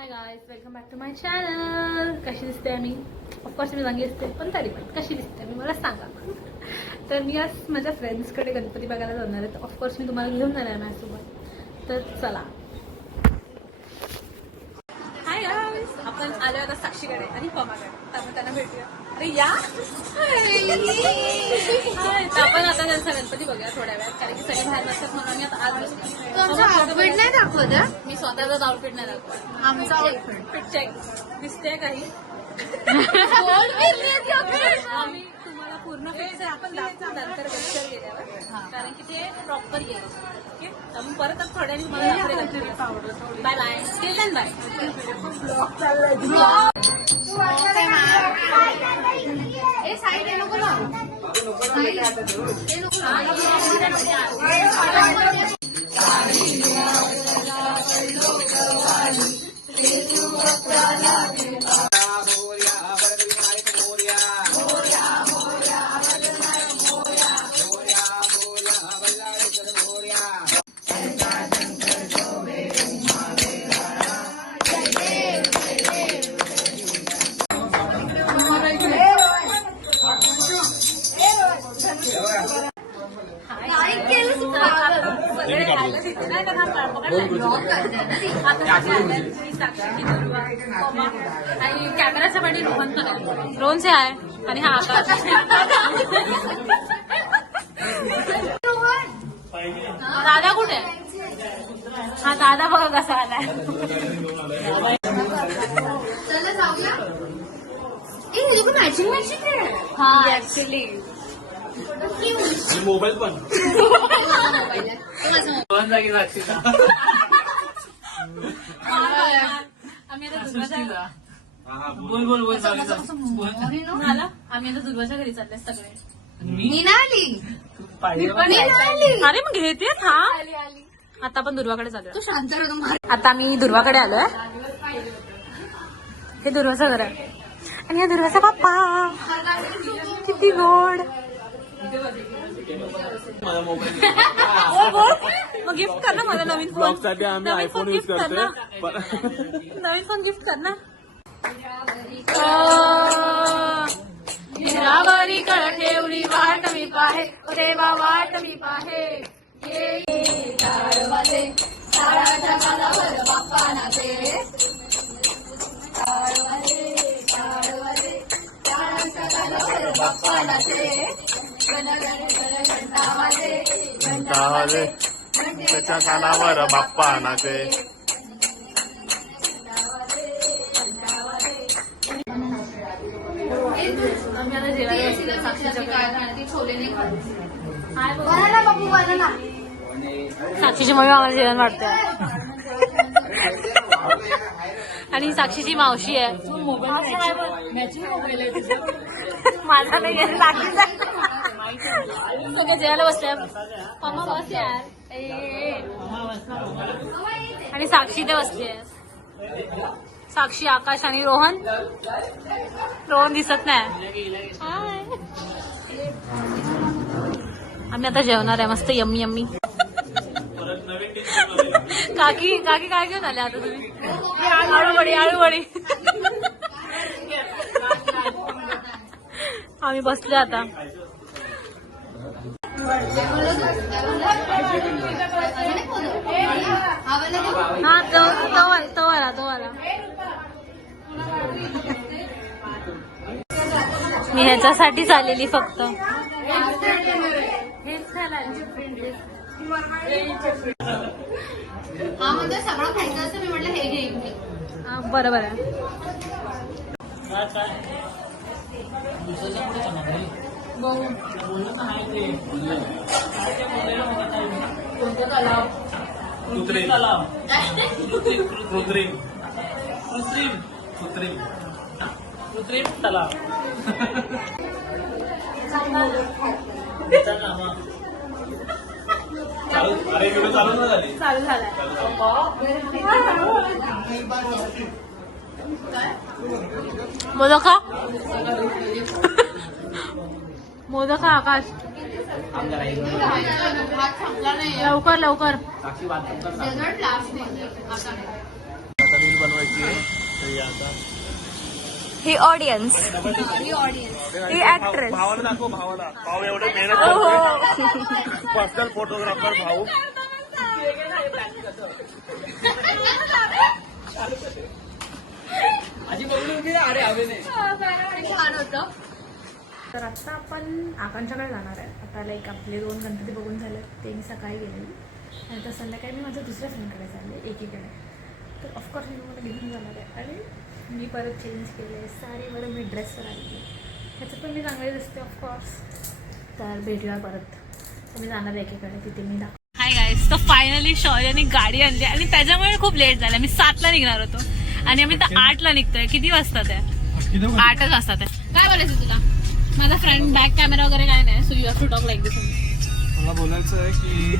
High guys, welcome back to my channel. कशी दिसते मी? Of course मी चांगली दिसते, पण तरी पण कशी दिसते मी मला सांगा. तर मी आज माझ्या फ्रेंड्सकडे गणपती बघायला जाणार आहे. तर ऑफकोर्स मी तुम्हाला घेऊन जाणार आहे माझ्यासोबत. तर चला. हाय गाइस, आपण आलो आता साक्षीकडे आणि पमाकडे. तर आपण त्यांना भेटूया. अरे या. तर आपण आता त्यांचा गणपती बघूया थोड्या वेळात, कारण की सगळे बाहेर बसतात म्हणून आम्ही आता आज बसतो. आमचा आउटफिट नाही दाखवत. मी स्वतःचाच आउटफिट नाही दाखवत. आमचा आउटफिट चेक दिसते काही. आम्ही तुम्हाला पूर्ण पिक्चर आपण दाखवू नंतर पिक्चर गेल्यावर, कारण की ते प्रॉपर येईल. ओके, तर मग परत थोड्या वेळाने तुम्हाला bye bye. Still then bye. आणि कॅमेराच्या पाठी रोहन पण आहे. रोहनचे आहे आणि हा आकाश. दादा कुठे आहे? हा दादा बघा कसा आलाय. मॅचिंग मॅचिंग आहे. हा ऍक्च्युली मोबाईल पण आम्ही आता दुर्वाच्या बोल बोल बोल झाला. आम्ही आता दुर्वाच्या घरी चालले सगळे. मी नाही आली. अरे मग घेते हा. आता आपण दुर्वाकडे चालू. तू शांत राहा. आता आम्ही दुर्वाकडे आलोय. हे दुर्वाचं घर आहे आणि हा दुर्वाचा बाप्पा किती गोड. माझा मोबाईल मग गिफ्ट कर ना मला नवीन फोन. साठी आम्ही आयफोन यूज करतोय. नवीन फोन गिफ्ट कर ना. घरी कळ ठेवली वाट मी पाहे देवा वाट मी पाहे. शाळाच्या कानावर बाप्पा नाचे. शाळाच्या कानावर बाप्पा नाचे. घंटावाले त्याच्या कानावर बाप्पा नाचे. आम्ही आता जेवायला छोले नाही खात. साक्षीची मम्मी आम्हाला जेवण वाटते आणि साक्षीची मावशी आहे. माझा नाही आहे, साक्षीचा. सगळे जेवायला बसल्या. मम्मा बस यार. आणि साक्षी ते बसली. साक्षी, आकाश आणि रोहन. रोहन दिसत नाही. आम्ही आता जेवणार आहे मस्त यम्मी यम्मी. काकी काकी काय घेऊन आले आता तुम्ही? आळूवडी आळूवडी. आम्ही बसले आता. हा तो आला. मी ह्याच्यासाठीच आलेली फक्त. हा म्हणजे सगळं खायचं असं मी म्हटलं हे घेईन मी. बरोबर आहे. कृत्रिम तलाव. अरे व्हिडिओ चालू ना झाली. चालू झालाय. मोदक खा. मोदक खा आकाश. लवकर लवकर. रील बनवायची आहे. आता ही ऑडियन्स, ही ऍक्ट्रेस. भावाला दाखव, भावाला. भाऊ एवढं मेहनत करतोय. पर्सनल फोटोग्राफर भाऊ. छान होतं. तर आता आपण आकांक्षाकडे जाणार आहे. आता लाईक आपले 2 गणपती बघून झाले, ते मी सकाळी गेलेली आणि आता संध्याकाळी मी माझ्या दुसऱ्या फ्रेंडकडे चालले, एकीकडे. तर ऑफकोर्स मी मला घेऊन जाणार आहे आणि मी परत चेंज केले साडीवर, मी ड्रेसवर आली. ह्याच्यात पण मी चांगले दिसते ऑफकोर्स. तर भेटूया परत. तर मी जाणार आहे एकीकडे, तिथे मी हाय गाईस. तर फायनली शौर्याने गाडी आणली आणि त्याच्यामुळे खूप लेट झाला. मी 7ला निघणार होतो आणि आम्ही तर 8ला निघतोय. किती वाजतात आहे? 8च वाजतात आहे. काय बोलायचं तुला? माझा फ्रंट बॅक कॅमेरा वगैरे काय नाही. So you have to talk like this. मला बोलायचं आहे की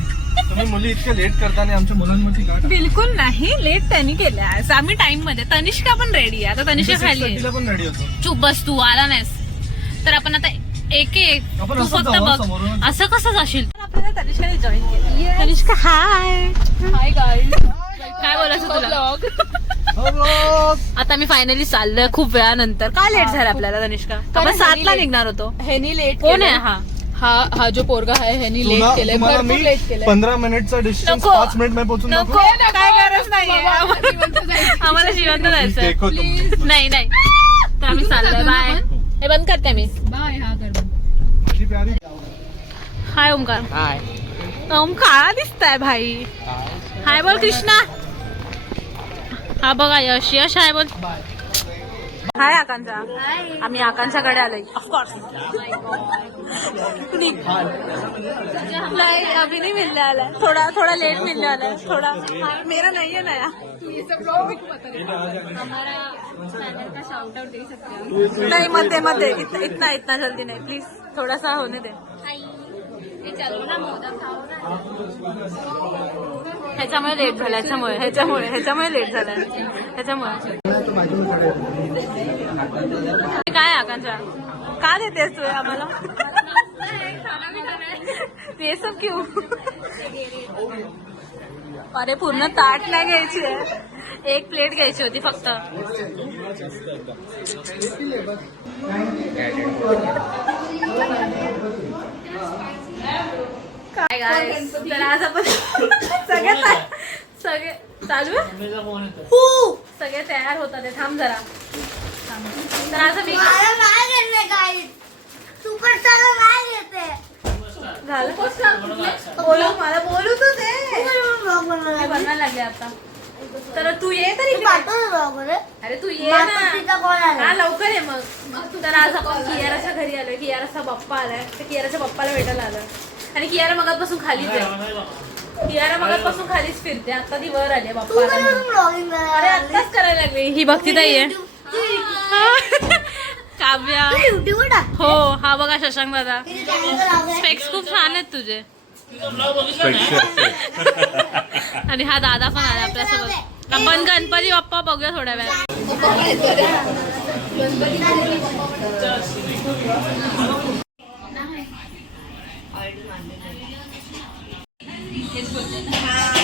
तुम्ही मुली इतक्या लेट करता आणि आमच्या मुलांवरती का? बिलकुल नाही, लेट त्यांनी केल्या. आम्ही टाइम मध्ये. तनिष्का पण रेडी आहे. आता तनिष्का खाली आहे. पण रेडी होतो. चुप बस, तू आला नाहीस. तर आपण आता एक आपण तू असंच फक्त जाऊ, बघ. समोरून. असं कसं जाशील? आपल्याला तनिष्काने जॉईन केलं. तनिष्का हाय. Hi guys. काय बोलायचं तुला? आता मी फायनली चाललोय खूप वेळानंतर. का लेट झालं आपल्याला तनिष्का? आपण 7ला निघणार होतो. ह्यानी लेट कोण आहे हा? हा जो पोरगा आहे ह्यानी लेट केलंय, भरपूर लेट केलंय. 15 मिनिटचा डिस्टन्स नको. 5 मिनिट मध्ये पोहोचून नको, काय गरज नाहीये. आम्हाला जिवंत जायचं. नाही नाही. तर आम्ही चाललोय. बाय. हे बंद करते मी. बाय. हा कर. हाय ओमकार. ओमकार दिसताय भाई. हाय बोल कृष्णा. हा बघा यश. यश हाय बोल. हाय आकांक्षा. आम्ही आकांक्षाकडे आलोय ऑफकोर्स. नाही अभी नहीं मिलने वाला है. थोड़ा लेट मिलने वाला है. थोड़ा मेरा नहीं है नया. नहीं मत दे. इतना जल्दी नहीं प्लीज. थोड़ा सा होने दे. ह्याच्यामुळे लेट झाला. ह्याच्यामुळे लेट झालाय. ह्याच्यामुळे काय आकांक्षा का देतेस तू आम्हाला? ते सब क्यों? अरे पूर्ण ताट नाही घ्यायची आहे. 1 प्लेट घ्यायची होती फक्त. काय गाइस, तर आज आपण सगळे चालू आहे. सगळे तयार होतात. थांब जरा. तर आज मी झालं बोलू. मला बोलू तू दे. बनवायला लागले आता. तर तू ये तरी. अरे तू ये ना. हा लवकर ये मग. तर आज आपण कियाराच्या घरी आलोय. कियाराचा बाप्पा आलाय. तर कियाराच्या बाप्पाला भेटायला आलोय. आणि कियारा मगातपासून खालीच आहे. कियारा मगातपासून खालीच फिरते. आता ती वर आली बाप्पा. अरे आत्ताच करायला लागली. ही भक्ती ताई आहे. काव्या. हो हा बघा शशांक दादा. स्पेक्स खूप छान आहेत तुझे. आणि हा दादा पण आला आपल्यासोबत. आपण गणपती बाप्पा बघूया थोड्या वेळात. हेच बोलते ना.